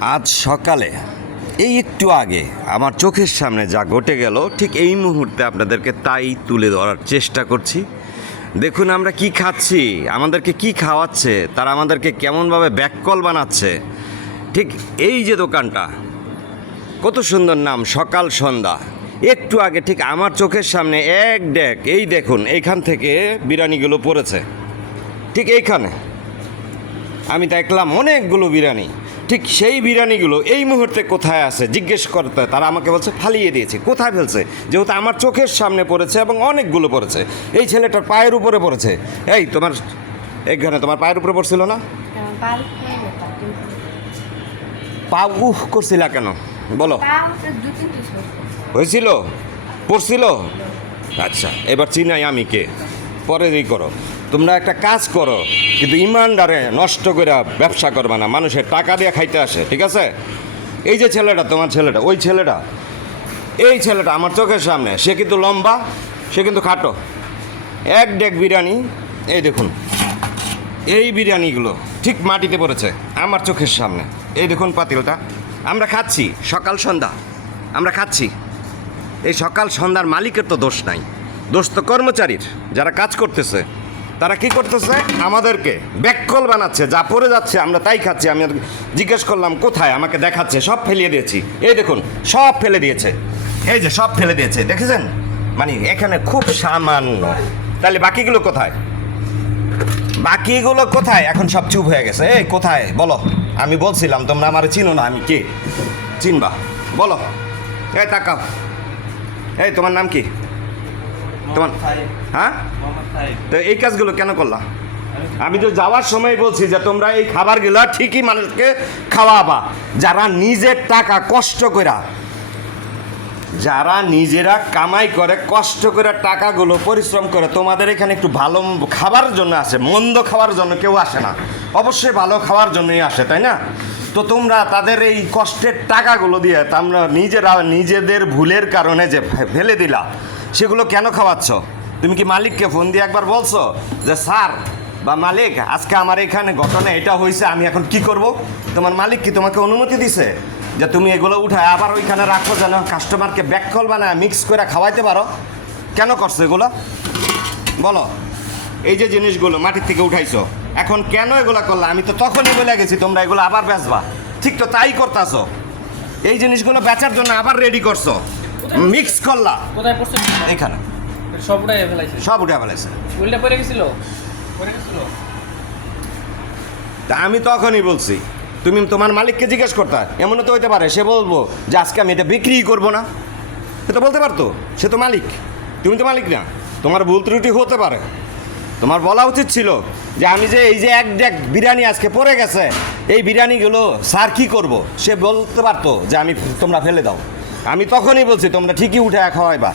আজ সকালে এই একটু আগে আমার চোখের সামনে যা ঘটে গেল ঠিক এই মুহূর্তে আপনাদেরকে তাই তুলে ধরার চেষ্টা করছি। দেখুন আমরা কি খাচ্ছি, আমাদেরকে কি খাওয়াচ্ছে, তারা আমাদেরকে কেমনভাবে ব্যাককল বানাচ্ছে। ঠিক এই যে দোকানটা, কত সুন্দর নাম সকাল সন্ধ্যা, একটু আগে ঠিক আমার চোখের সামনে এক ডেক, এই দেখুন এইখান থেকে বিরিয়ানিগুলো পড়েছে। ঠিক এইখানে আমি দেখলাম অনেকগুলো বিরিয়ানি। ঠিক সেই বিরিয়ানিগুলো এই মুহূর্তে কোথায় আছে জিজ্ঞেস করতে তারা আমাকে বলছে ফালিয়ে দিয়েছে। কোথায় ফেলছে? যেহেতু আমার চোখের সামনে পড়েছে এবং অনেকগুলো পড়েছে। এই ছেলেটার পায়ের উপরে পড়েছে। এই তোমার এইখানে তোমার পায়ের উপরে পড়ছিল না? পা উহ করছিলা কেন বলো? হয়েছিল? পড়ছিল? আচ্ছা, এবার চিনাই আমি কে, পরে এই করো। তোমরা একটা কাজ করো, কিন্তু ইমানদারে নষ্ট করে ব্যবসা করবে না, মানুষের টাকা দিয়ে খাইতে আসে, ঠিক আছে? এই যে ছেলেটা, তোমার ছেলেটা, ওই ছেলেটা, এই ছেলেটা আমার চোখের সামনে, সে কিন্তু লম্বা, সে কিন্তু খাটো। এক ডেক বিরিয়ানি, এই দেখুন এই বিরিয়ানিগুলো ঠিক মাটিতে পড়েছে আমার চোখের সামনে। এই দেখুন পাতিলটা, আমরা খাচ্ছি সকাল সন্ধ্যা, আমরা খাচ্ছি। এই সকাল সন্ধ্যার মালিকের তো দোষ নাই, দোষ তো কর্মচারীর, যারা কাজ করতেছে। তারা কি করতেছে? আমাদেরকে ব্যাককল বানাচ্ছে, যা পড়ে যাচ্ছে আমরা তাই খাচ্ছি। আমি জিজ্ঞেস করলাম কোথায়, আমাকে দেখাচ্ছে সব ফেলিয়ে দিয়েছি। এই দেখুন সব ফেলে দিয়েছে, এই যে সব ফেলে দিয়েছে, দেখেছেন? মানে এখানে খুব সামান্য, তাহলে বাকিগুলো কোথায়? বাকিগুলো কোথায়? এখন সব চুপ হয়ে গেছে। এই কোথায় বলো? আমি বলছিলাম তোমরা আমার চিনো না, আমি কে? চিনবা বলো? এই তাকাও, এই তোমার নাম কি? তোমার হ্যাঁ, তো এই কাজগুলো কেন করলা? আমি তো যাওয়ার সময় বলছি যে তোমরা এই খাবারগুলো ঠিকই মানুষকে খাওয়াবা, যারা নিজের টাকা কষ্ট করে, যারা নিজেরা কামাই করে কষ্ট করে টাকাগুলো পরিশ্রম করে। তোমাদের এখানে একটু ভালো খাবার জন্য আসে, মন্দ খাওয়ার জন্য কেউ আসে না, অবশ্যই ভালো খাওয়ার জন্যই আসে, তাই না? তো তোমরা তাদের এই কষ্টের টাকাগুলো দিয়ে তোমরা নিজেরা নিজেদের ভুলের কারণে যে ফেলে দিলা, সেগুলো কেন খাওয়াচ্ছ? তুমি কি মালিককে ফোন দিয়ে একবার বলছো যে স্যার বা মালিক, আজকে আমার এখানে ঘটনা এটা হয়েছে, আমি এখন কি করব? তোমার মালিক কি তোমাকে অনুমতি দিছে যে তুমি এগুলো উঠায় আবার ওইখানে রাখো, যেন কাস্টমারকে ব্যাককল বানায় মিক্স করে খাওয়াইতে পারো? কেন করছো এগুলো বলো? এই যে জিনিসগুলো মাটির থেকে উঠাইছো, এখন কেন এগুলো করলা? আমি তো তখনই বলে গেছি তোমরা এগুলো আবার বেচবা। ঠিক তো তাই করতেছো, এই জিনিসগুলো বেচার জন্য আবার রেডি করছো, মিক্স করলা। কোথায় পড়ছে? এখানে সব উঠাই ফেলাইছে, সব উঠে ফেলেছে। উল্টা পড়ে গেছিল, পড়ে গেছিল। তা আমি তখনই বলছি, তুমি তোমার মালিককে জিজ্ঞেস করতে। এমনও তো হইতে পারে সে বলবো যে আজকে আমি এটা বিক্রিই করবো না, সে তো বলতে পারতো, সে তো মালিক, তুমি তো মালিক না। তোমার ভুল ত্রুটি হতে পারে, তোমার বলা উচিত ছিল যে আমি যে এই যে এক ডেক বিরিয়ানি আজকে পড়ে গেছে, এই বিরিয়ানিগুলো স্যার কী করবো, সে বলতে পারতো যে আমি, তোমরা ফেলে দাও। আমি তখনই বলছি তোমরা ঠিকই উঠে খাওয়াইবা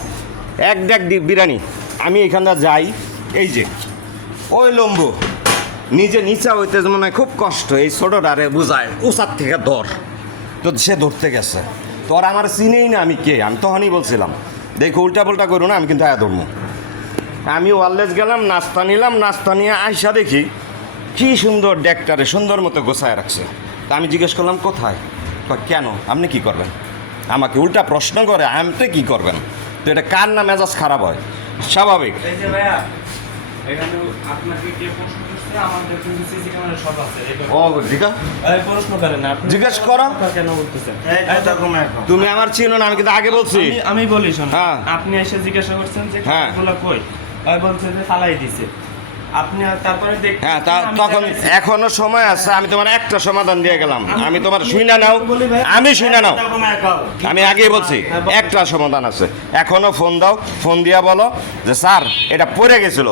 এক ডেক বিরিয়ানি। আমি এখানটা যাই, এই যে ওই লম্বু নিজে নিচা হইতে মনে হয় খুব কষ্ট, এই ছোটোটারে বুঝায় উচার থেকে ধর, তো সে ধরতে গেছে। তোর আমার চিনেই না আমি কে। আমি তখনই বলছিলাম দেখো উল্টা পাল্টা করো না, আমি কিন্তু আয়া ধরবো। আমি ওয়ারলেস গেলাম, নাস্তা নিলাম, নাস্তা নিয়ে আইসা দেখি কি সুন্দর ডেকটারে সুন্দর মতো গোছায় রাখছে। তা আমি জিজ্ঞেস করলাম কোথায়? কেন, আপনি কি করবেন? আমাকে উল্টা প্রশ্ন করে, আমি তো কী করবেন? তো এটা কার না মেজাজ খারাপ হয়? স্বাভাবিক। এখানে আপনাকে কে প্রশ্ন করছে? আমাদের কিন্তু সিসি ক্যামেরা সব আছে। ও ঠিক এই প্রশ্ন করেন আপনি, জিজ্ঞেস করো কেন বলতেছেন? তুমি আমার চিনো না, আমি কিন্তু আগে বলছি। আমি বলি শোন, হ্যাঁ। আপনি এসে জিজ্ঞাসা করছেন যে হ্যাঁ। খাবারগুলো কই, আমি বলছে যে ফালাই দিছে। আপনি আর তারপরে দেখতে, হ্যাঁ, তখন এখনো সময় আছে, আমি তোমার একটা সমাধান দিয়ে গেলাম। আমি তোমার শুইনা নাও, আমি শুইনা নাও, আমি আগেই বলছি একটা সমাধান আছে। এখনো ফোন দাও, ফোন দিয়া বলো যে স্যার এটা পড়ে গেছিল,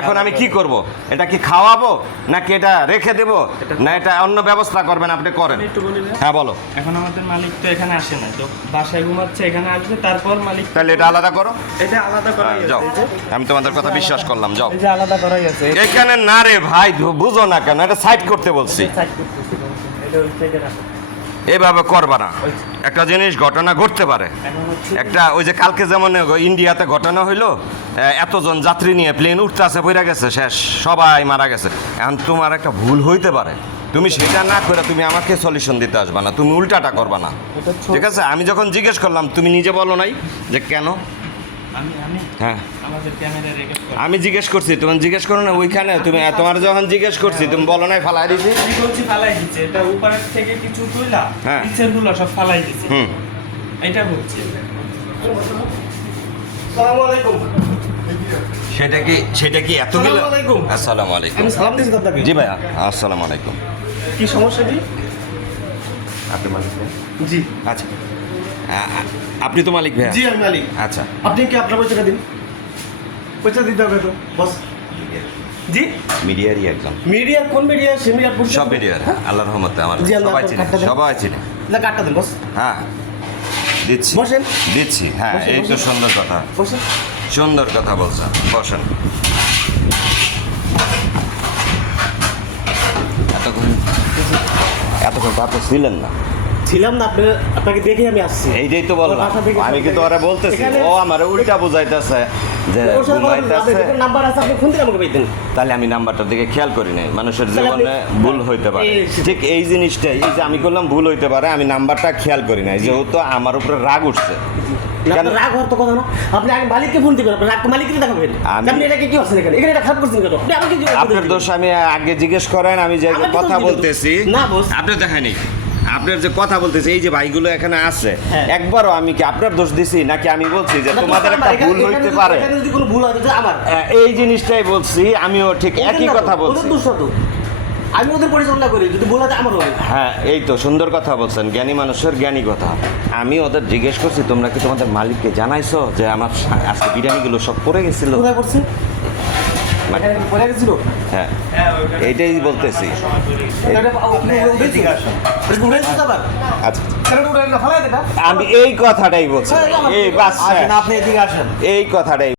এখন আমি কি করব? এটা কি খাওয়াবো নাকি এটা রেখে দেবো, না এটা অন্য ব্যবস্থা করবেন? আপনি করেন। একটু বলি ভাই। হ্যাঁ বলো। এখন আমাদের মালিক তো এখানে আসে না, তো বাসায় ঘুমাচ্ছে, এখানে আসবে, তারপর মালিক। তাহলে এটা আলাদা করো। এটা আলাদা করাই আছে। যাও, আমি তোমাদের কথা বিশ্বাস করলাম, যাও। এই যে আলাদা করাই আছে। এখানে না রে ভাই, বুঝো না কেন? এটা সাইড করতে বলছি, সাইড করতেছি, এটা ওই সাইডে রাখো। এভাবে করবা না। একটা জিনিস ঘটনা ঘটতে পারে, এখন হচ্ছে একটা ওই যে কালকে যেমন ইন্ডিয়াতে ঘটনা হইলো, এতজন যাত্রী নিয়ে প্লেন উঠতে আছে, পড়ে গেছে, শেষ, সবাই মারা গেছে। এখন তোমার একটা ভুল হইতে পারে, তুমি সেটা না করে তুমি আমাকে সলিউশন দিতে আসবা না, তুমি উল্টাটা করবা না, এটা ঠিক আছে? আমি যখন জিজ্ঞেস করলাম তুমি নিজে বলো নাই যে কেন। আমি হ্যাঁ, আমাদের ক্যামেরা রেকর্ড করি। আমি জিজ্ঞেস করছি, তুমি জিজ্ঞেস করো না ওইখানে, তুমি তোমার যখন জিজ্ঞেস করছি তুমি বলো নাই ফালাই দিছি। আমি বলছি ফালাই দিচ্ছে, এটা উপরের থেকে কিছু তুইলা হ্যাঁ। নিচের গুলো সব ফালাই দিচ্ছে। হুম, এটা হচ্ছে আসসালামু আলাইকুম। সেটা কি এতগুলো? আসসালামু আলাইকুম। আসসালামু আলাইকুম। আমি সালাম দিয়েছি তো আপনাকে। জি ভাইয়া, আসসালামু আলাইকুম। কি সমস্যা কি? আপনি মালিক ভাইয়া? জি আচ্ছা, আপনি তো মালিক ভাইয়া? জি আমি মালিক। আচ্ছা, আপনি কি আপনার পয়সাটা দিন, পয়সা দিতে হবে তো বস। জি মিডিয়ারই একজন, মিডিয়া কোন মিডিয়া? সে মিডিয়া সব মিডিয়ার, আল্লাহর রহমতে আমার জি, আল্লাহ সবাই আপনার চিনে, কার্ডটা দেন। সবাই চিনে। না কাটটা দেন বস। হ্যাঁ, দিচ্ছি বসেন। দিচ্ছি, হ্যাঁ, বসেন, এই তো বসেন। সুন্দর কথা, বসেন। সুন্দর কথা বলছেন, বসেন। এতক্ষণ তো আপনি ছিলেন না, ছিলাম না, আপনাকে দেখে আমি আসছি। এইটাই তো বললাম। বাসা থেকে আমি কিন্তু ওরা বলতেছি, এখানে- ও আমার উল্টা বুঝাইতেছে যে ওর সাথে কথা বলুন, ঘুমাইতেছে। আপনার নাম্বার আছে, আপনি ফোন দিলে আমাকে পাইতেন। তাহলে আমি নাম্বারটার দিকে খেয়াল করি নাই। মানুষের তাহলে জীবনে আপনি- ভুল হইতে পারে, ঠিক এই জিনিসটাই, এই যে আমি করলাম ভুল হইতে পারে, আমি নাম্বারটা খেয়াল করি নাই, যেহেতু আমার উপরে রাগ উঠছে। না, কেন? আপনার রাগ হওয়ার তো কথা না। আপনি আগে মালিককে ফোন দিবেন, আপনার রাগ তো মালিককে দেখাবেন। আমি- আপনি এটাকে কি করছেন এখানে? এখানে এটা খারাপ করছেন কেন? আপনি আমাকে কি আপনার দোষ আমি আগে জিজ্ঞেস করেন, আমি যে আমাকে কথা দোষ দিবেন। বলতেছি না, boss। আপনি দেখেনি, আপনার যে কথা বলতেছি, এই যে ভাইগুলো এখানে আছে, হ্যাঁ। একবারও আমি কি আপনার দোষ দিছি নাকি আমি বলছি যে তোমাদের একটা ভুল হইতে পারে? এখানে যদি কোনো ভুল হয় তো আমার। এই জিনিসটাই বলছি, আমিও ঠিক একই কথা বলছি। ওদের দোষ না তো। আমি ওদের পরিচালনা করি, যদি ভুল হয় তো আমার হবে। হ্যাঁ, এই তো সুন্দর কথা বলছেন, জ্ঞানী মানুষের জ্ঞানী কথা। আমি ওদের জিজ্ঞেস করছি তোমরা কি তোমাদের মালিককে জানাইছো যে আমার আজকে বিরিয়ানিগুলো সব পড়ে গেছিল? কোথায় করছে? এখানে কি পড়ে গেছিল? হ্যাঁ, হ্যাঁ ওইটা এইটাই বলতেছি। সময় পড়ে গেছে। এটা উঠেছি। এটা উঠেছি তো আবার। আচ্ছা, কেন উঠে না? ফালাই দে না। আমি এই কথাটাই বলছি, এই বাস, আসেন, আপনি এদিকে আসেন। এই কথাটাই